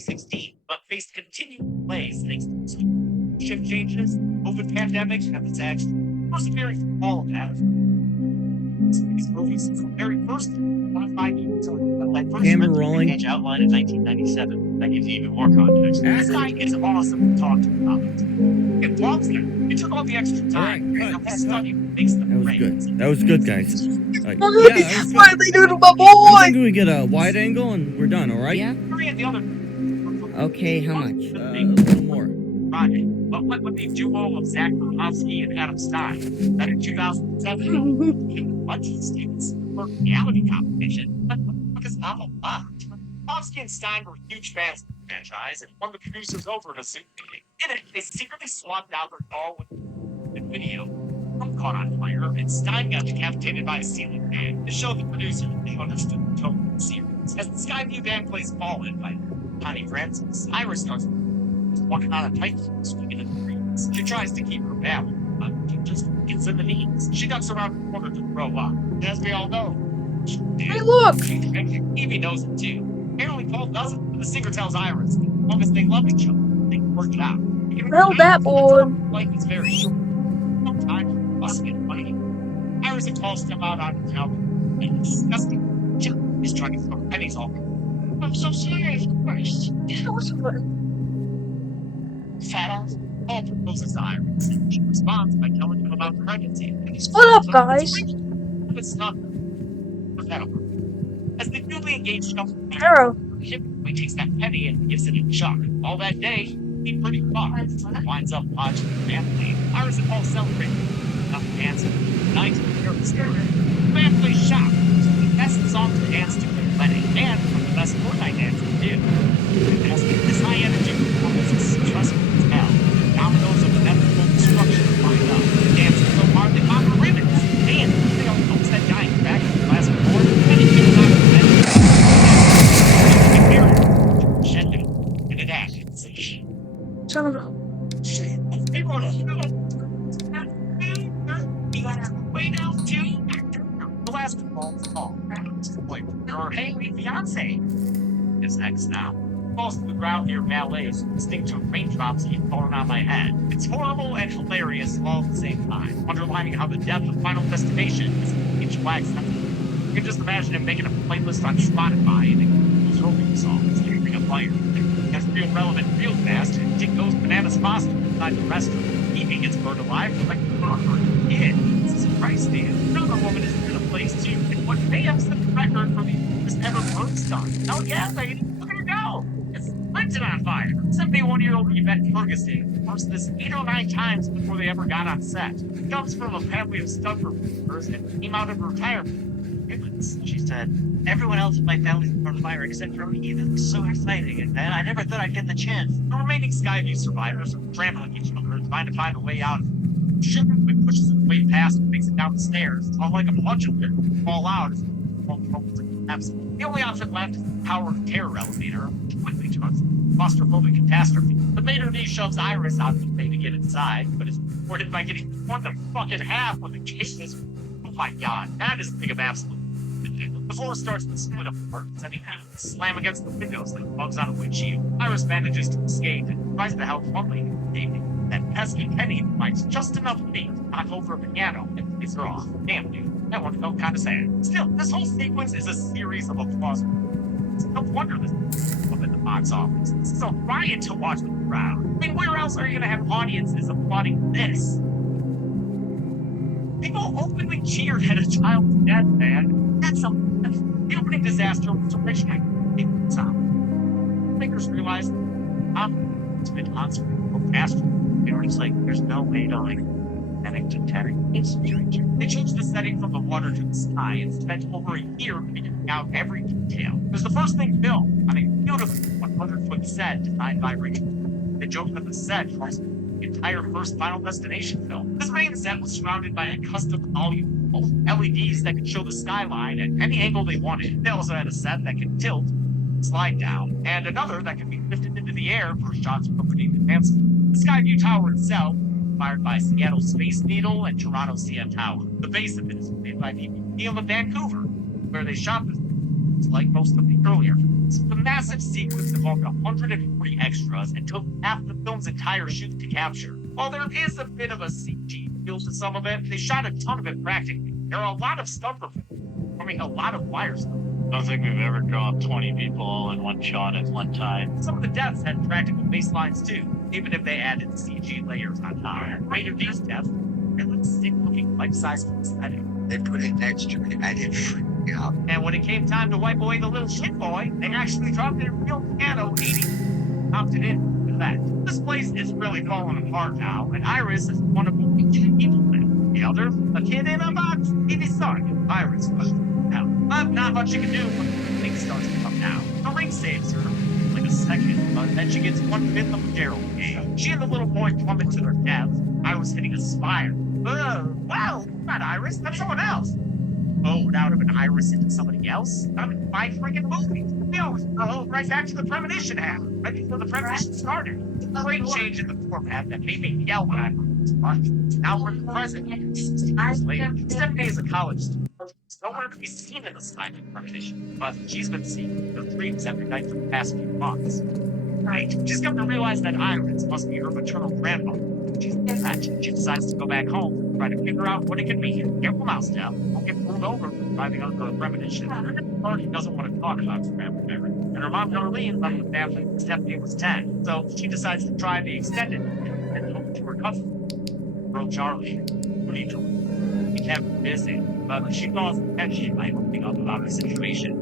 2016, but faced continued delays thanks to shift changes, COVID pandemic, and the tax. Persevering through all of that. These movies, the very first 25 years Camera rolling. Page outline in 1997. That gives you even more context. This guy is awesome to talk to about it. It loves them. It took all the extra time. This study makes them great. That was good, guys. What are they doing to my I boy? think we get a wide angle and we're done, alright? Yeah. The other Okay, how much? A little more. project. But what with the duo of Zach Rafalski and Adam Stein, that in 2007, budget statements for reality competition. But what is not a lot? Rafalski and Stein were huge fans of the franchise and won the producers over in a Zoom meeting. In it, they secretly swapped out their doll with a video. One caught on fire, and Stein got decapitated by a ceiling fan to show the producers they understood the tone of the series. As the Skyview band plays Fallen by Connie Francis, Iris starts walking on a tightrope, swinging in the breeze. She tries to keep her balance, but she just gets in the knees. She ducks around the corner to throw up. As we all know, Hey, look! Evie knows it too. Apparently Paul doesn't, but the singer tells Iris, as long as they love each other, they can work it out. Hell, that boy. Life is very short. No time for fussing and fighting. Iris and Paul step out on the couch, and disgusting. Jim is trying to throw pennies all. I'm so sorry, of course. Saddles. Paul proposes to Iris, and she responds by telling him about the pregnancy. What up, guys? It's not pathetic. As the newly engaged couple, Arrow. he takes that penny and gives it a chuck. All that day, he pretty fucked. Winds up watching the family. Iris and Paul celebrate. Nothing dancing. Night to hear the story. The band plays Shock, the best song to dance to at a wedding, and from the best Fortnite dance to do. This high energy performance is stressful as hell. Dominoes of inevitable destruction lined up. Dancing so hard they pop the ribbons. And they don't notice that giant crack in the glass floor. And he gets out of the bed. And it acts. Son of a... Way down to the last call. Your hey, fiance is next now. Falls to the ground near Valleys, listening to raindrops keep falling on my head. It's horrible and hilarious all at the same time, underlining how the depth of Final Destination is inch wide. You can just imagine him making a playlist on Spotify and those roving songs, keeping a fire. That's real relevant real fast, and Dick goes bananas faster inside the restroom. Evie gets burned alive like a murderer kid. This is a price stand. Another woman is in a place too, and what may have set the record for the first ever burn star. Oh yeah, lady, look at her go! It's lighted on fire. 71-year-old Yvette Ferguson burst this 8 or 9 times before they ever got on set. She comes from a family of stunt performers and came out of retirement. She said, everyone else in my family's on fire except for me. This was so exciting, and I never thought I'd get the chance. The remaining Skyview survivors are trampling each other and trying to find a way out. Shipping pushes its way past and makes it down the stairs. It's all like a bunch of them fall out as the only option left is the Tower of Terror elevator, which quickly turns claustrophobic catastrophe. The Mater D shoves Iris out of the way to get inside, but is rewarded by getting torn the fucking half when the case is. Oh my god, that is a thing of absolute. The floor starts to split apart, sending people to slam against the windows like bugs on a windshield. Iris manages to escape and tries to help one lady escaping. That pesky Penny finds just enough feet to knock over a piano and plays her off. Damn, dude, that one felt kind of sad. Still, this whole sequence is a series of applause. It's no wonder this is up at the box office. This is a riot to watch the crowd. I mean, where else are you going to have audiences applauding this? People openly cheered at a child's death, man. That's the opening disaster was originally a time. Makers realized it's been on-screen procrastinating. They were just like, there's no way to panic to panic. They changed the setting from the water to the sky and spent over a year figuring out every detail. It was the first thing filmed on a beautiful 100-foot set designed by Richard. They joked that the set was the entire first Final Destination film. This main set was surrounded by a custom volume. LEDs that could show the skyline at any angle they wanted. They also had a set that could tilt, slide down, and another that could be lifted into the air for shots from beneath the dancing. The Skyview Tower itself, inspired by Seattle Space Needle and Toronto CN Tower. The base of it is made by the Museum of Vancouver, where they shot this. like most of the earlier films. The massive sequence involved 140 extras and took half the film's entire shoot to capture. While there is a bit of a CG feel to some of it, they shot a ton of it practically. There are a lot of stunt performing, a lot of wires. I don't think we've ever drawn 20 people all in one shot at one time. Some of the deaths had practical baselines too, even if they added CG layers on top. Made of these deaths, they looked sick-looking life-size prosthetic. They put it next to me. I didn't freak out. And when it came time to wipe away the little shit boy, they actually dropped their real piano 80 opted in for that. This place is really falling apart now, and Iris is one of the two people there. The other, a kid in a box, maybe son. Iris was out. But not much you can do when the thing starts to come down. The ring saves her like a second, but then she gets 1/5 of a Gerald game. She and the little boy plummet to their death. Iris hitting a spire. Well, not Iris, that's someone else. Oh, out of an Iris into somebody else? I'm in 5 freaking movies. We always go right back to the premonition happened, right before the premonition started. A great change in the format that made me yell when I watched it. Now we're in the present. 60 years later, Stephanie is a college student. Nowhere to be seen in this kind of premonition, but she's been seeing her dreams every night for the past few months. Right, she's come to realize that Iris must be her maternal grandmother. She's attached. She decides to go back home and try to figure out what it could mean. Careful mouse now. Won't get pulled over for driving under the premonition. Marty doesn't want to talk about her family memory. And her mom Darlene left the family when Stephanie was 10. So she decides to try the extended and home to her cousin. Bro Charlie. What are you doing? He kept busy, but she calls attention by opening up about the situation.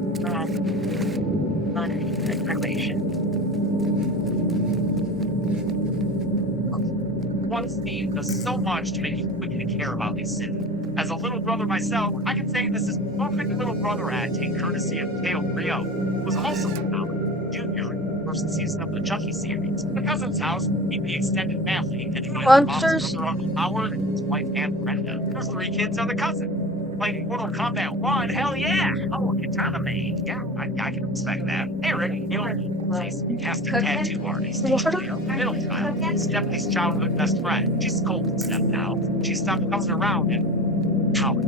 One scene does so much to make you quickly care about these cities. As a little brother myself, I can say this is perfect little brother acting courtesy of Teo Rio, who was also phenomenal junior in the first season of the Chucky series. The cousin's house meet the extended family, and Monsters. brother Uncle Howard and his wife Aunt Brenda. Those 3 kids are the cousins. Like Mortal Kombat 1, hell yeah! Oh, Katana Maid. Yeah, I can respect that. Hey, Rick, you know, casting tattoo artist. Middle child, Stephanie's childhood best friend. She's cold and Steph now. She stopped coming around and Howard.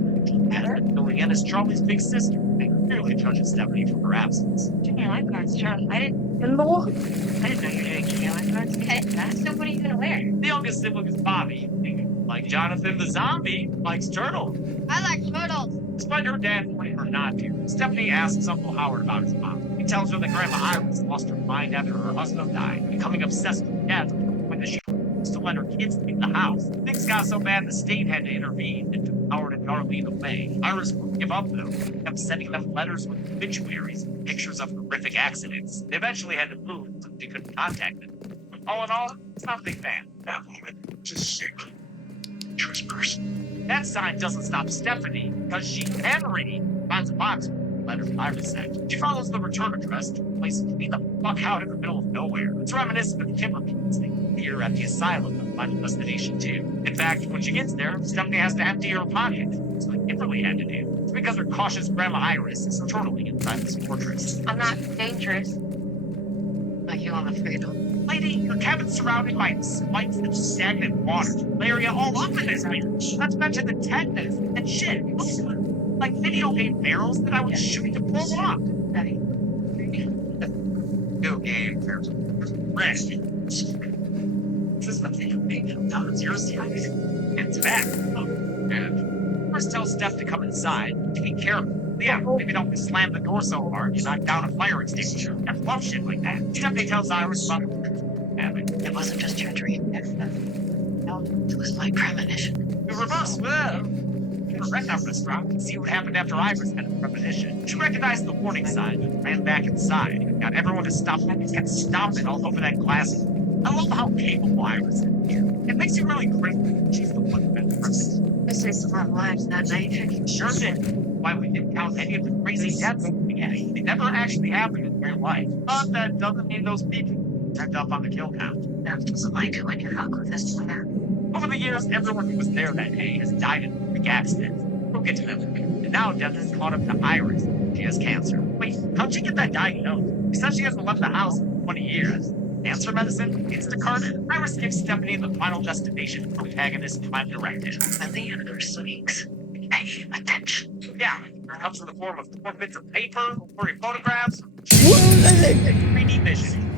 Filling in as Charlie's big sister. They clearly judges Stephanie for her absence. Junior lifeguards, Charlie. I didn't Pinball? know you were doing junior lifeguards. Okay, so what are you gonna wear? The youngest sibling is Bobby. Like Jonathan the zombie, likes turtles. I like turtles. Despite her dad wanting her not to, Stephanie asks Uncle Howard about his mom. He tells her that Grandma Iris lost her mind after her husband died, becoming obsessed with death to the point that she refused to let her kids leave the house. Things got so bad the state had to intervene and took Howard and Darlene away. Iris wouldn't give up though, kept sending them letters with obituaries and pictures of horrific accidents. They eventually had to move so they couldn't contact them. But all in all, it's not a big fan. That woman was a sick, dangerous person. That sign doesn't stop Stephanie, because she can read. Finds a box with letters Iris sent. She follows the return address to a place to be the fuck out in the middle of nowhere. It's reminiscent of the Timber Peaks thing here at the asylum of Final Destination 2. In fact, when she gets there, Stephanie has to empty her pocket. It's like Kimberly had to do. It's because her cautious Grandma Iris is turtling inside this fortress. I'm not dangerous. Like you on the freedom. Lady, your cabin's surrounded by spikes and stagnant water. Area all up in this bitch. Not to mention the tetanus and shit. Like video game barrels that I would shoot to pull off. Video game barrels. Rest. This is the thing being done. Zero series. It's back. And first tell Steph to come inside. To be careful. Yeah, maybe don't slam the door so hard you knock down a fire extinguisher. I love shit like that. Stephanie tells Iris about It wasn't just your dream. No, it was my premonition. the reverse. The rent-out restaurant and see what happened after Iris had a premonition. She recognized the warning sign and ran back inside and got everyone to stop and kept stomping all over that glass. I love how capable Iris is. It makes you really grateful she's the one that premonition. This is a lot of lives that night. Sure did. Why we didn't count any of the crazy deaths in the beginning. They never actually happened in real life. But that doesn't mean those people turned up on the kill count. That doesn't like it when you fuck with this one. Over the years, everyone who was there that day has died in a freak accident. We'll get to them. And now death has caught up to Iris. She has cancer. Wait, how'd she get that diagnosed? She said she hasn't left the house in 20 years. Cancer medicine? Instacart? Iris gives Stephanie the Final Destination protagonist prime directive. And the universe swings. Pay attention. Yeah, it comes in the form of 4 bits of paper, or your photographs, 3D vision.